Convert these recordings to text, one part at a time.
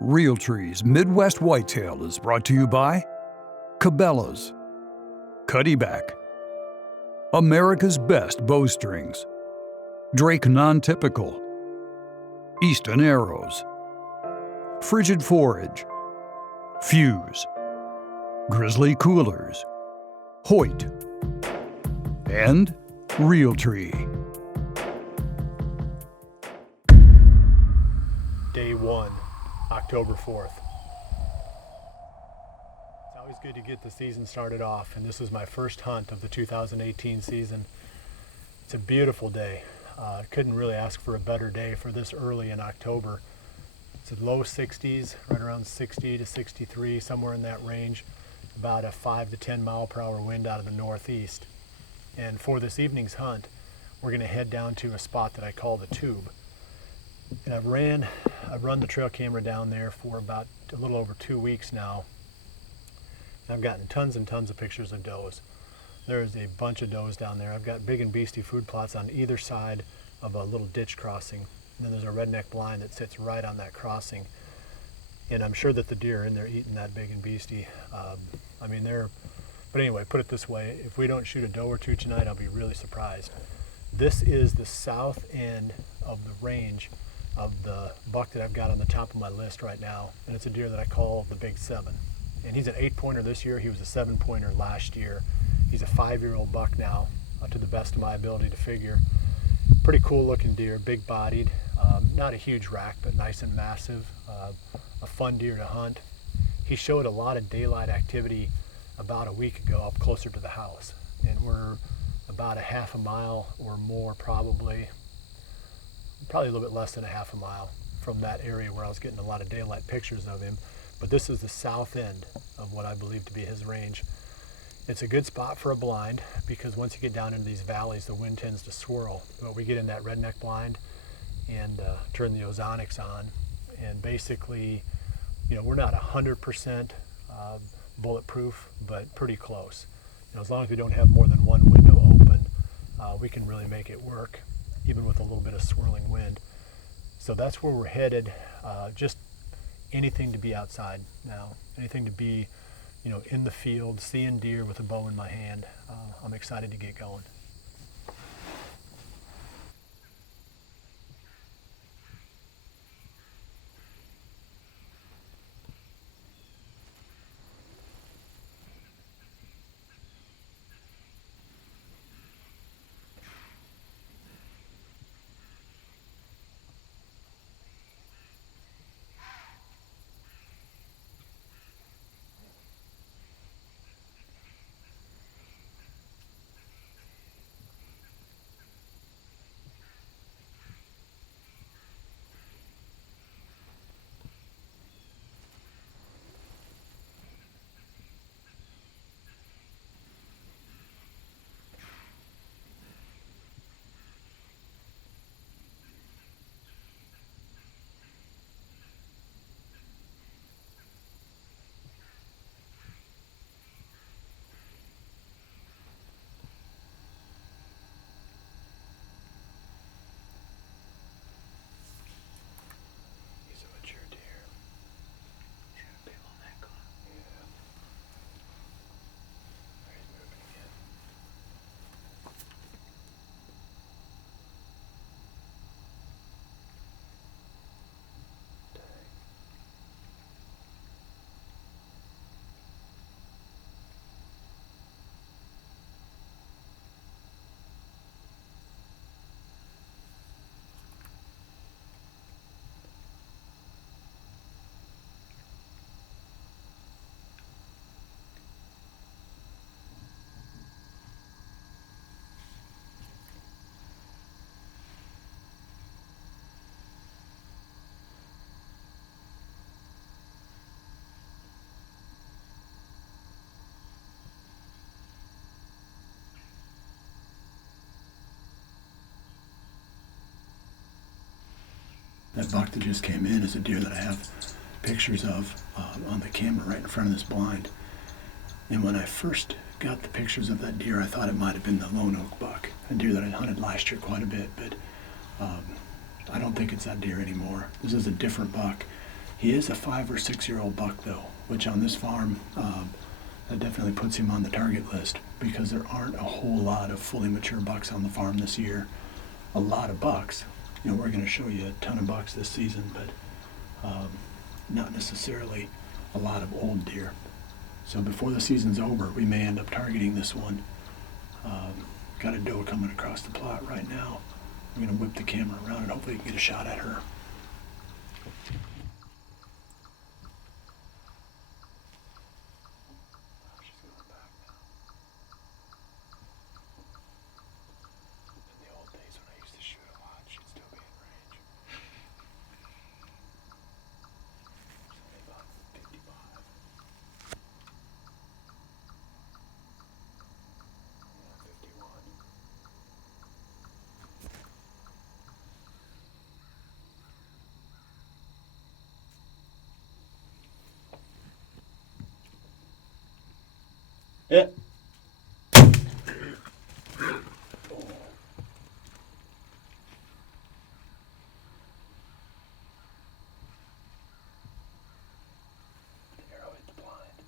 Realtree's Midwest Whitetail is brought to you by Cabela's, Cuddyback, America's Best Bowstrings, Drake Non-Typical, Easton Arrows, Frigid Forage, Fuse, Grizzly Coolers, Hoyt, and Realtree. Day 1, October 4th. It's always good to get the season started off, and this is my first hunt of the 2018 season. It's a beautiful day. Couldn't really ask for a better day for this early in October. It's a low 60s, right around 60 to 63, somewhere in that range. About a 5 to 10 mile per hour wind out of the northeast. And for this evening's hunt, we're going to head down to a spot that I call the Tube. And I've run the trail camera down there for about a little over 2 weeks now. And I've gotten tons and tons of pictures of does. There's a bunch of does down there. I've got big and beastie food plots on either side of a little ditch crossing. And then there's a redneck blind that sits right on that crossing. And I'm sure that the deer are in there eating that big and beastie. But anyway, put it this way, if we don't shoot a doe or two tonight, I'll be really surprised. This is the south end of the range of the buck that I've got on the top of my list right now. And it's a deer that I call the Big 7. And he's an 8-pointer this year. He was a 7-pointer last year. He's a 5-year-old buck now, to the best of my ability to figure. Pretty cool looking deer, big bodied, not a huge rack, but nice and massive, a fun deer to hunt. He showed a lot of daylight activity about a week ago up closer to the house. And we're about a half a mile or more probably a little bit less than a half a mile from that area where I was getting a lot of daylight pictures of him. But this is the south end of what I believe to be his range. It's a good spot for a blind because once you get down into these valleys, the wind tends to swirl. But we get in that redneck blind and turn the ozonics on. And basically, we're not 100% bulletproof, but pretty close. As long as we don't have more than one window open, we can really make it work, even with a little bit of swirling wind. So that's where we're headed. Just anything to be outside now, anything to be, in the field, seeing deer with a bow in my hand. I'm excited to get going. That buck that just came in is a deer that I have pictures of on the camera right in front of this blind. And when I first got the pictures of that deer, I thought it might have been the lone oak buck, a deer that I hunted last year quite a bit, but I don't think it's that deer anymore. This is a different buck. He is a 5 or 6 year old buck though, which on this farm, that definitely puts him on the target list because there aren't a whole lot of fully mature bucks on the farm this year. A lot of bucks. You know, we're going to show you a ton of bucks this season, but not necessarily a lot of old deer. So before the season's over, we may end up targeting this one. Got a doe coming across the plot right now. I'm going to whip the camera around and hopefully get a shot at her. She's going back now. In the old days when I used to shoot a lot, she'd still be in range. She's only about 55. Yeah, 51. Yeah. The arrow hit the blind.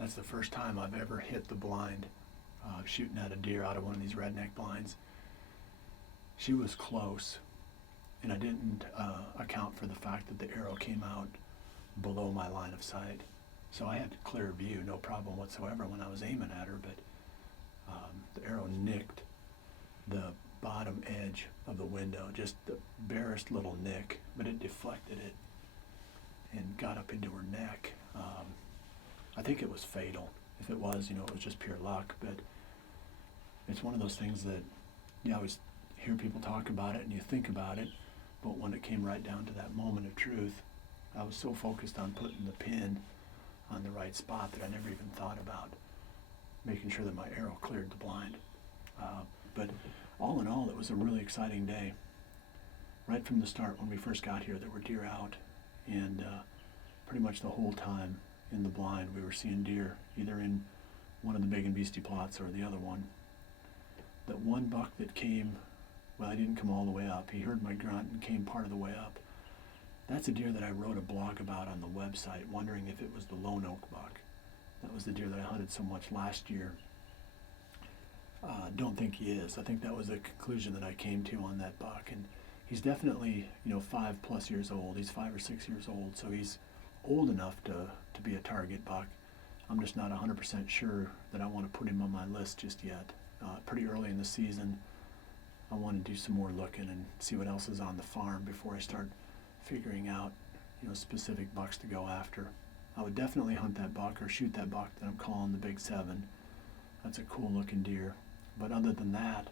That's the first time I've ever hit the blind shooting at a deer out of one of these redneck blinds. She was close, and I didn't account for the fact that the arrow came out below my line of sight. So I had clear view, no problem whatsoever when I was aiming at her, but the arrow nicked the bottom edge of the window, just the barest little nick, but it deflected it and got up into her neck. I think it was fatal. If it was, you know, it was just pure luck, but it's one of those things that you always hear people talk about it and you think about it, but when it came right down to that moment of truth, I was so focused on putting the pin on the right spot that I never even thought about making sure that my arrow cleared the blind. But all in all, it was a really exciting day. Right from the start, when we first got here, there were deer out, and pretty much the whole time in the blind, we were seeing deer either in one of the big and beastie plots or the other one. That one buck that came, well, he didn't come all the way up. He heard my grunt and came part of the way up. That's a deer that I wrote a blog about on the website, wondering if it was the lone oak buck. That was the deer that I hunted so much last year. Don't think he is. I think that was the conclusion that I came to on that buck. And he's definitely, you know, 5+ years old. He's 5 or 6 years old, so he's old enough to be a target buck. I'm just not 100% sure that I want to put him on my list just yet. Pretty early in the season, I want to do some more looking and see what else is on the farm before I start figuring out, you know, specific bucks to go after. I would definitely hunt that buck or shoot that buck that I'm calling the Big 7. That's a cool looking deer. But other than that,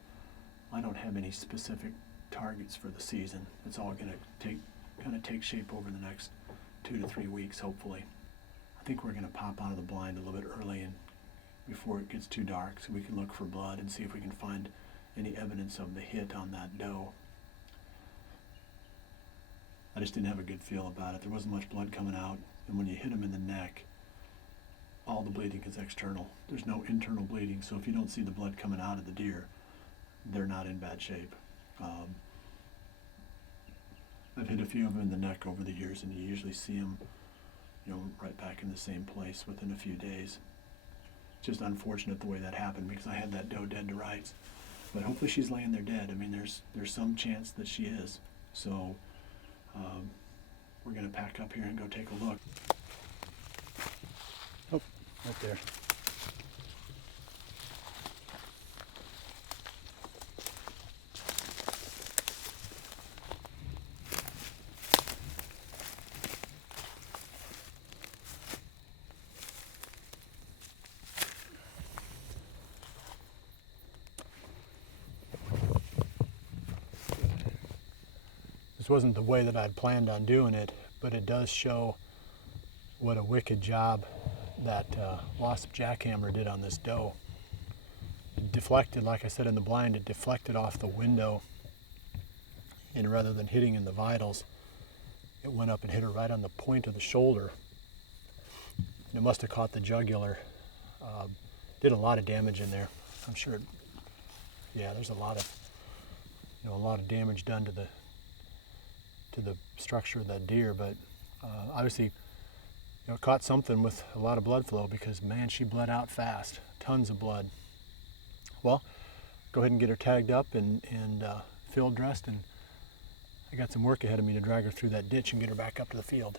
I don't have any specific targets for the season. It's all going to take shape over the next 2 to 3 weeks, hopefully. I think we're going to pop out of the blind a little bit early and before it gets too dark, so we can look for blood and see if we can find any evidence of the hit on that doe. I just didn't have a good feel about it. There wasn't much blood coming out, and when you hit them in the neck, all the bleeding is external. There's no internal bleeding, so if you don't see the blood coming out of the deer, they're not in bad shape. I've hit a few of them in the neck over the years, and you usually see them, you know, right back in the same place within a few days. It's just unfortunate the way that happened because I had that doe dead to rights. But hopefully she's laying there dead. I mean, there's some chance that she is. So we're going to pack up here and go take a look. Oh, right there. This wasn't the way that I'd planned on doing it, but it does show what a wicked job that wasp jackhammer did on this doe. It deflected, like I said in the blind, it deflected off the window, and rather than hitting in the vitals, it went up and hit her right on the point of the shoulder. And it must have caught the jugular. Did a lot of damage in there. I'm sure, yeah, there's a lot of a lot of damage done to the structure of that deer, but obviously, caught something with a lot of blood flow, because man, she bled out fast, tons of blood. Well, go ahead and get her tagged up and field dressed, and I got some work ahead of me to drag her through that ditch and get her back up to the field.